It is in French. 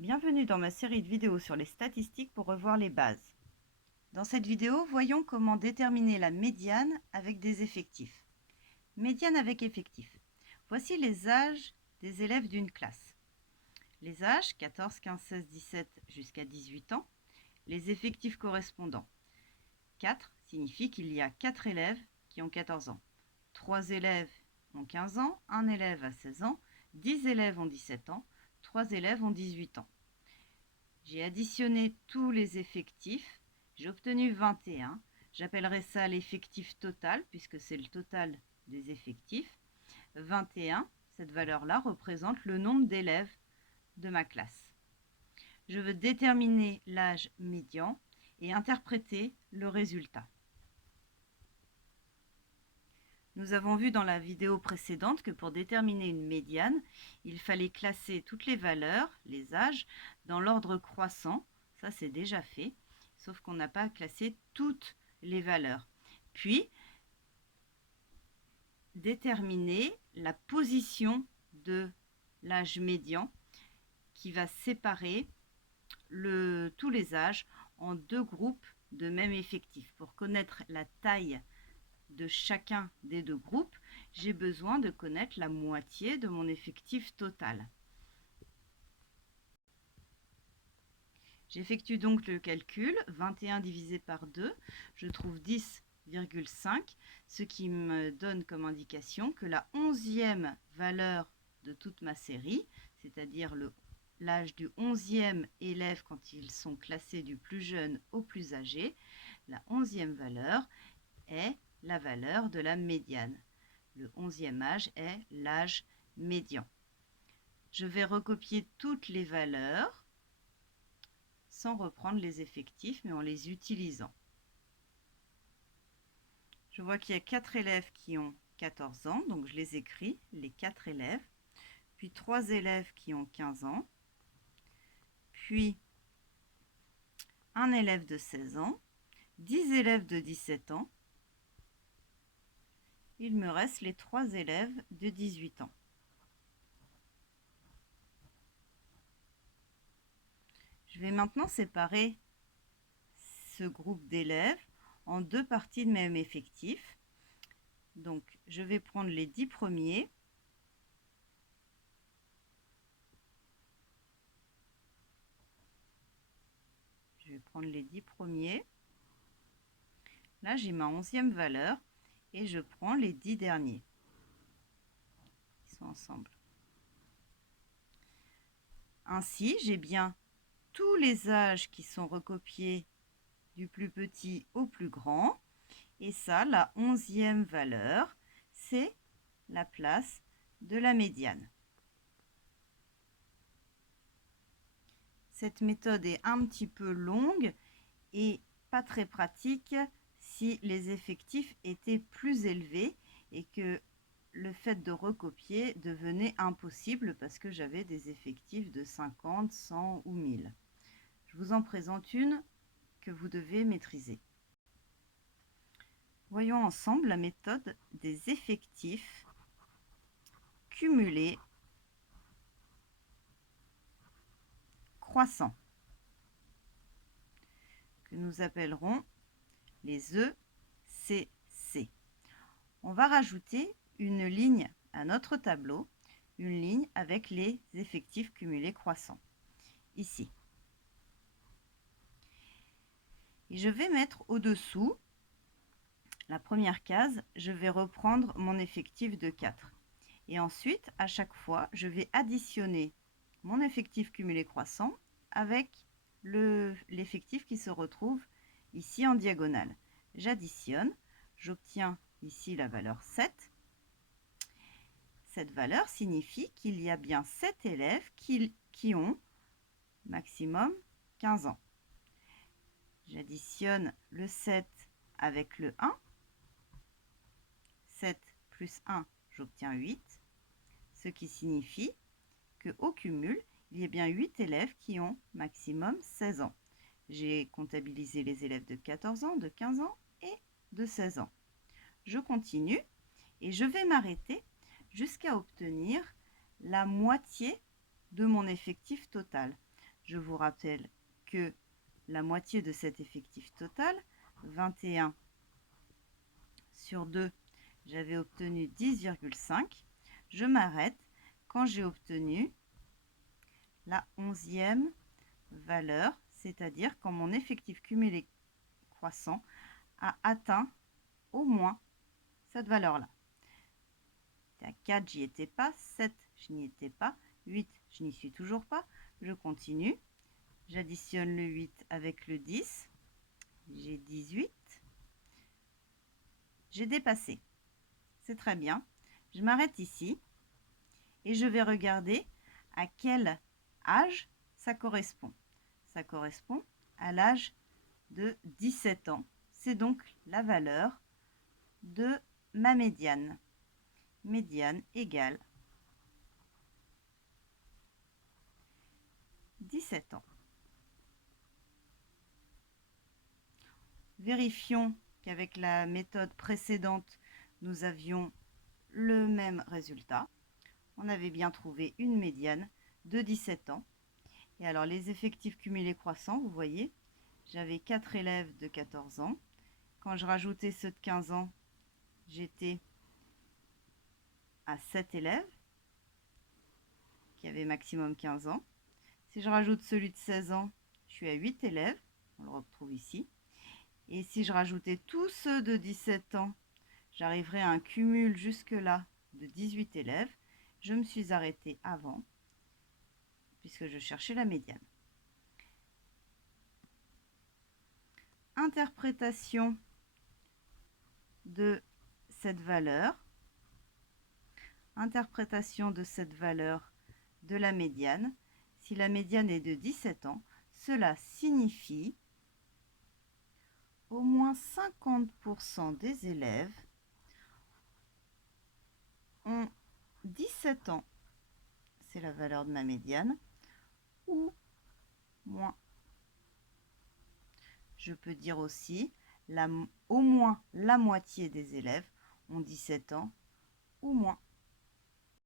Bienvenue dans ma série de vidéos sur les statistiques pour revoir les bases. Dans cette vidéo, voyons comment déterminer la médiane avec des effectifs. Médiane avec effectifs. Voici les âges des élèves d'une classe. Les âges 14, 15, 16, 17 jusqu'à 18 ans. Les effectifs correspondants. 4 signifie qu'il y a 4 élèves qui ont 14 ans. 3 élèves ont 15 ans, 1 élève a 16 ans, 10 élèves ont 17 ans, 3 élèves ont 18 ans. J'ai additionné tous les effectifs, j'ai obtenu 21. J'appellerai ça l'effectif total, puisque c'est le total des effectifs. 21, cette valeur-là représente le nombre d'élèves de ma classe. Je veux déterminer l'âge médian et interpréter le résultat. Nous avons vu dans la vidéo précédente que pour déterminer une médiane, il fallait classer toutes les valeurs, les âges, dans l'ordre croissant. Ça, c'est déjà fait, sauf qu'on n'a pas classé toutes les valeurs. Puis, déterminer la position de l'âge médian qui va séparer tous les âges en deux groupes de même effectif. Pour connaître la taille de chacun des deux groupes, j'ai besoin de connaître la moitié de mon effectif total. J'effectue donc le calcul, 21 divisé par 2, je trouve 10,5, ce qui me donne comme indication que la 11e valeur de toute ma série, c'est-à-dire l'âge du 11e élève quand ils sont classés du plus jeune au plus âgé, la 11e valeur est la valeur de la médiane. Le 11e âge est l'âge médian. Je vais recopier toutes les valeurs sans reprendre les effectifs, mais en les utilisant. Je vois qu'il y a 4 élèves qui ont 14 ans, donc je les écris, les 4 élèves. Puis 3 élèves qui ont 15 ans. Puis un élève de 16 ans. 10 élèves de 17 ans. Il me reste les 3 élèves de 18 ans. Je vais maintenant séparer ce groupe d'élèves en deux parties de même effectif. Donc, je vais prendre les 10 premiers. Je vais prendre les 10 premiers. Là, j'ai ma 11e valeur et je prends les 10 derniers. Ils sont ensemble. Ainsi, j'ai bien tous les âges qui sont recopiés du plus petit au plus grand. Et ça, la 11e valeur, c'est la place de la médiane. Cette méthode est un petit peu longue et pas très pratique si les effectifs étaient plus élevés et que le fait de recopier devenait impossible parce que j'avais des effectifs de 50, 100 ou 1000. Je vous en présente une que vous devez maîtriser. Voyons ensemble la méthode des effectifs cumulés croissants, que nous appellerons les ECC. On va rajouter une ligne à notre tableau, une ligne avec les effectifs cumulés croissants, ici. Et je vais mettre au-dessous, la première case, je vais reprendre mon effectif de 4. Et ensuite, à chaque fois, je vais additionner mon effectif cumulé croissant avec l'effectif qui se retrouve ici en diagonale. J'additionne, j'obtiens ici la valeur 7. Cette valeur signifie qu'il y a bien 7 élèves qui ont maximum 15 ans. J'additionne le 7 avec le 1. 7 plus 1, j'obtiens 8. Ce qui signifie qu'au cumul, il y a bien 8 élèves qui ont maximum 16 ans. J'ai comptabilisé les élèves de 14 ans, de 15 ans et de 16 ans. Je continue et je vais m'arrêter jusqu'à obtenir la moitié de mon effectif total. Je vous rappelle que la moitié de cet effectif total, 21 sur 2, j'avais obtenu 10,5. Je m'arrête quand j'ai obtenu la 11e valeur, c'est-à-dire quand mon effectif cumulé croissant a atteint au moins cette valeur-là. À 4, j'y étais pas. 7, je n'y étais pas. 8, je n'y suis toujours pas. Je continue. J'additionne le 8 avec le 10. J'ai 18. J'ai dépassé. C'est très bien. Je m'arrête ici et je vais regarder à quel âge ça correspond. Ça correspond à l'âge de 17 ans. C'est donc la valeur de ma médiane. Médiane égale 17 ans. Vérifions qu'avec la méthode précédente, nous avions le même résultat. On avait bien trouvé une médiane de 17 ans. Et alors les effectifs cumulés croissants, vous voyez, j'avais 4 élèves de 14 ans. Quand je rajoutais ceux de 15 ans, j'étais à 7 élèves qui avaient maximum 15 ans. Si je rajoute celui de 16 ans, je suis à 8 élèves. On le retrouve ici. Et si je rajoutais tous ceux de 17 ans, j'arriverais à un cumul jusque-là de 18 élèves. Je me suis arrêtée avant, puisque je cherchais la médiane. Interprétation de cette valeur. Interprétation de cette valeur de la médiane. Si la médiane est de 17 ans, cela signifie au moins 50% des élèves ont 17 ans, c'est la valeur de ma médiane, ou moins. Je peux dire aussi au moins la moitié des élèves ont 17 ans ou moins.